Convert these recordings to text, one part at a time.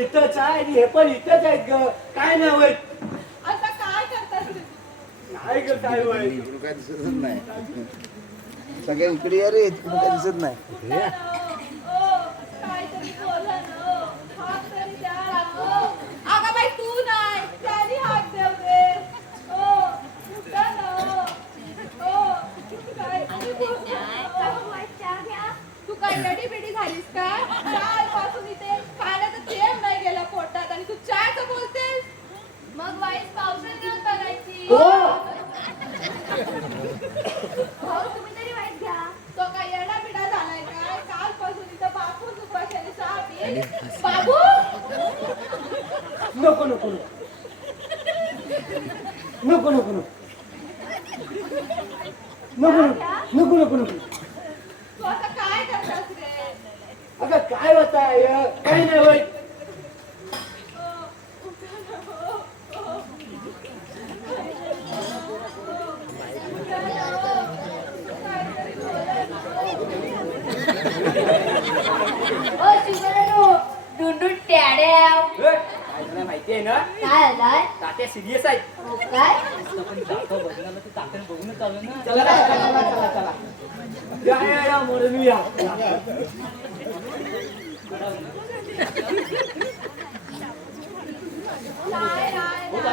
इथंच आहे आणि हे पण इथंच आहेत ग. काय नाव आहे? आता काय करतात काय ग काय होय? इकडून काय दिसतच नाही. सगळ्या इकडे या रे, तिकडून काय दिसत नाही. काहीतरी बोला ना हात तरी द्या राखो. अगं बाई तू नाही त्याने हात देऊ दे. उठा ना. तू काय रेडी बिडी झालीस का? कालपासून इथे खाण्याचं जेव नाही गेला पोटात आणि तू चहाचं बोलतेस. मग वाईस पावसात घेऊन बघायची. भाऊ तुम्ही तरी वाईट घ्या. तो काय येडा बिडा झालाय काय? कालपासून इथं बापूच उपाशाने चहा पिये. बाबू नको नको नको नको नको नको नको नको नको नको. तू आता काय करतास रे? अगं काय होत आहे? काही नाही होय. डुंडून ट्याड्याव काय झालं माहिती आहे ना? काय आलाय? तात्या सिरियस आहेत. काय? तात्याने बघूनच चालू ना. चला चला चला चला चला. या म्हणून या. नाही नाही नाही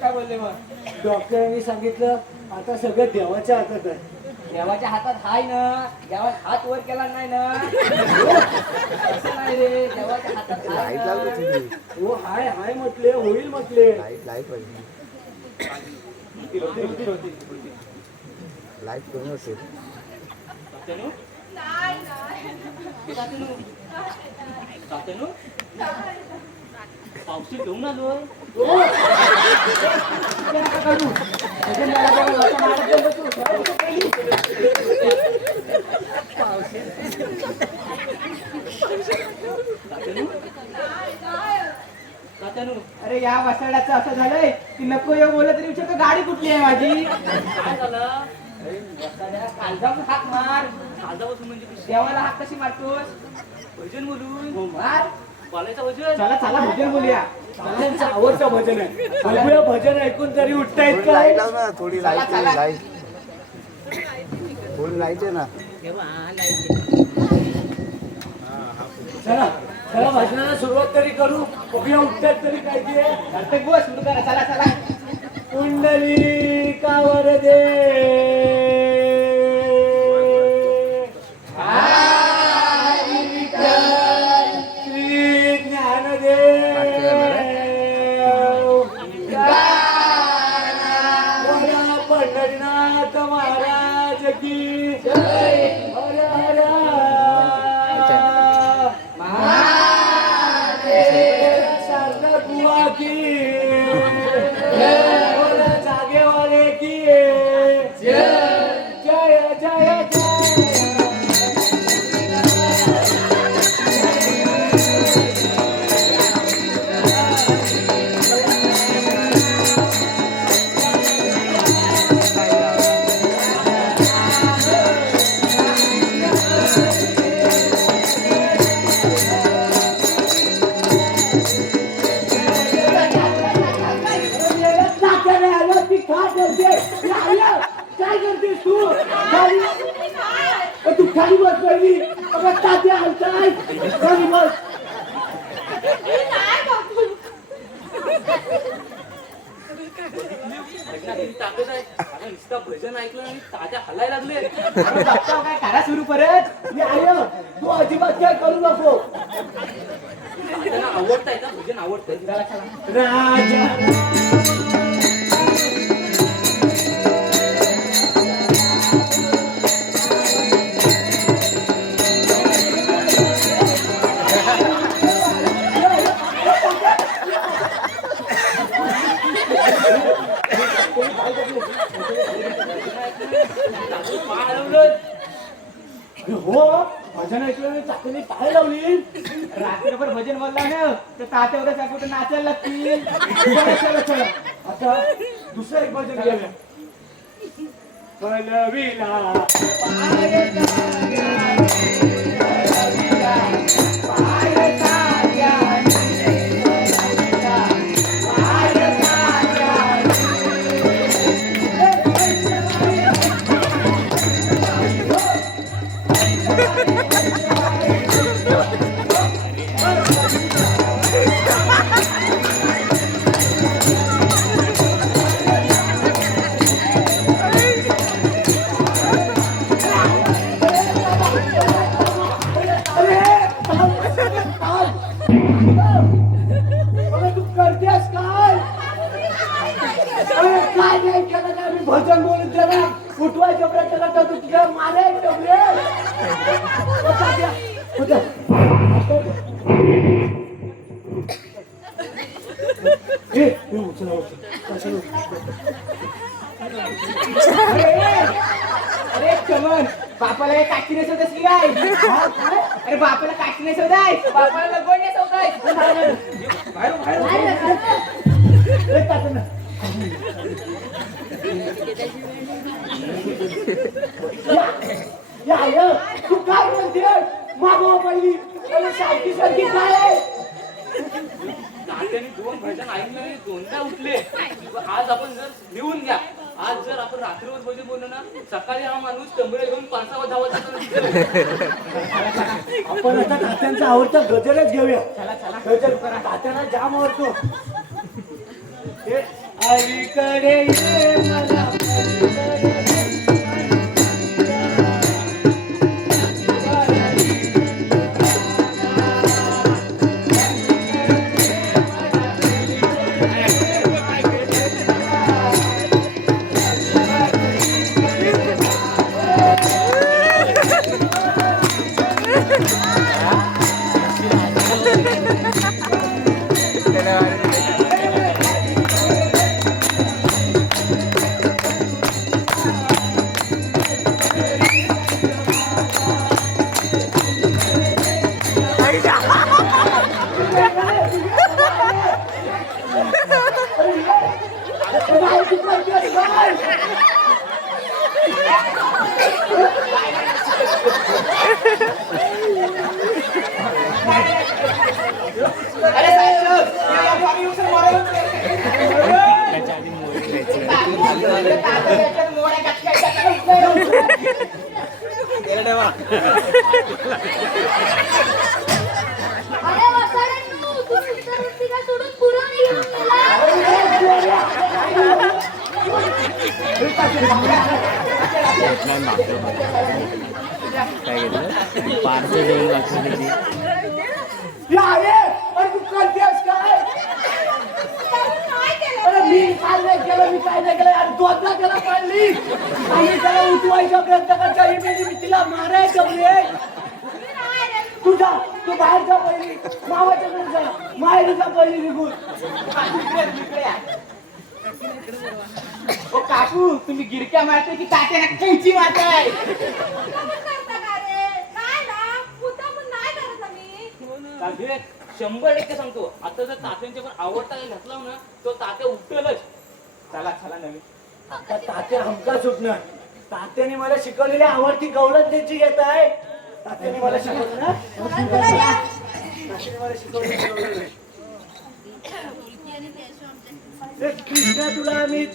काय बोलले मग? डॉक्टरांनी सांगितलं आता सगळं देवाच्या हातात आहे. देवाच्या हातात हाय ना. देवाचा हात वर केला नाही ना. असं नाही रे, देवाच्या हातात हाय लाईट ना. लावली तुम्ही. हो हाय हाय म्हटले होईल म्हटले. लाईट पाहिजे. लाईट कमी असेल. पावशी घेऊन आलोय. अरे या वसाड्याचं असं झालंय की नको येऊ बोलत तरी विचारतो गाडी कुठली आहे माझी. काय झालं? कालजापून हाक मार. कालदापासून म्हणजे देवाला हाक कशी मारतोस? भजन बोलून मार. बोलायचं भजन. चला चला भजन बोलूया. त्यांचं आवडतं भजन आहे. बघूया भजन ऐकून तरी उठतायत थोडी काय? लाईट लाव ना. थोडी लाईट चला. लाईट थोडी लाईट आहे ना. चला चला भजनाला सुरुवात तरी करू. बघूया उठतात तरी काय ते. कार्तिक बुवा सुरू करा. चला चला. कुंडली कावर दे श्री ज्ञानदेव बोला पंढरीनाथ महाराज की जय. हर हर शारदा बुवा की बोला जागेवाले की जय जय जय जय. काय करतेस तू? तू खाली बस पहिली. तात्या हलताय. खाली बस. ताकद आहे. आता नुसतं भजन ऐकलं आणि तात्या हलायला लागले. बघताव काय करा सुरू परत. मी आय तू अजिबात काय करू नको. तात्याला आवडतंय का भजन आवडतंय. राजा हो भजन ऐकलं चाकरी पाय लावली. रात्रभर भजन बोलला ना तर तात्या उद्या कुठे नाचायला लागतील. चला चला चला. आता दुसरं एक भजन घेऊया. पलवीला पाय भजन बोलत जरा उठवायच्या प्रयत्न करतो तुझ्या मारे अरे चमन बापाला काय काठी नाही शोधस की काय अरे बापाला काठी नाही शोधाय बापाला लगवण नाही शोधाय तू काय म्हणते मागवा पहिली सारखी सारखी काय तात्याने 2 भजन ऐकले आणि 2दा उठले. आज आपण जर लिहून घ्या, आज जर आपण रात्रीवर भजन बोललो ना, सकाळी हा माणूस कमरे घेऊन 5 धावत आपण आता तात्यांचा आवडता गजरच घेऊया. गजर करा, तात्यांना जाम आवडतो. अलीकडे ये मला अरे वसाड्यांनो, तू सुंदर होती का सोडून पुरं निघून गेला? काय घेतलं पार्सल देऊन लागतो त्याची तू करतेस काय? काय केलं? अरे मी काय नाही केलं आणि दोनदा त्याला पडली आणि त्याला उठवायचा प्रयत्न करता मी तिला मारायचं तुझा तू बाहेर जा पहिली मावाच्याकडे जा माहेरी जा पहिली निघून. ओ काकू तुम्ही गिरक्या मारते की काट्याला कैची मारताय मुद्दामून करता का रे? नाही ना, मुद्दामून नाही करत आम्ही. तात्या 100% सांगतो, आता जर तात्यांच्या पण आवडता घातला ना, तो तात्या उठेलच. चला चला नवीन आता तात्या हमका सुटणार. तात्याने मला शिकवलेली आवडती गवळण त्याची घेत आहे. तात्याने मला शिकवलं ना, तात्याने मला शिकवलं. कृष्णा तुला मी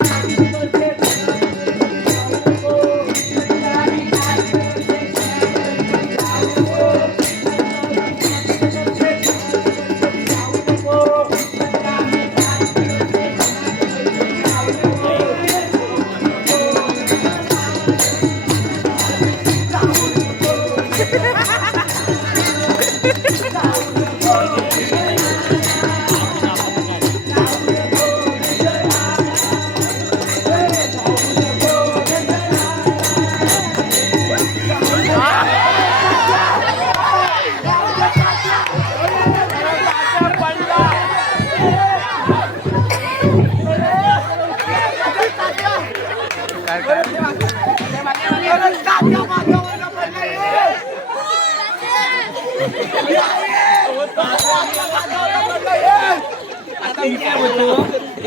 मी काय बोलतो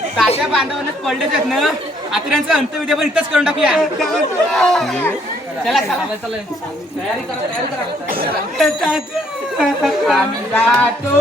तात्या बांधवांनाच पडलेच आहेत ना आत्र्यांचा अंतविधी पण इथंच करून टाकूया चला चला चला तयारी करा आम्ही जातो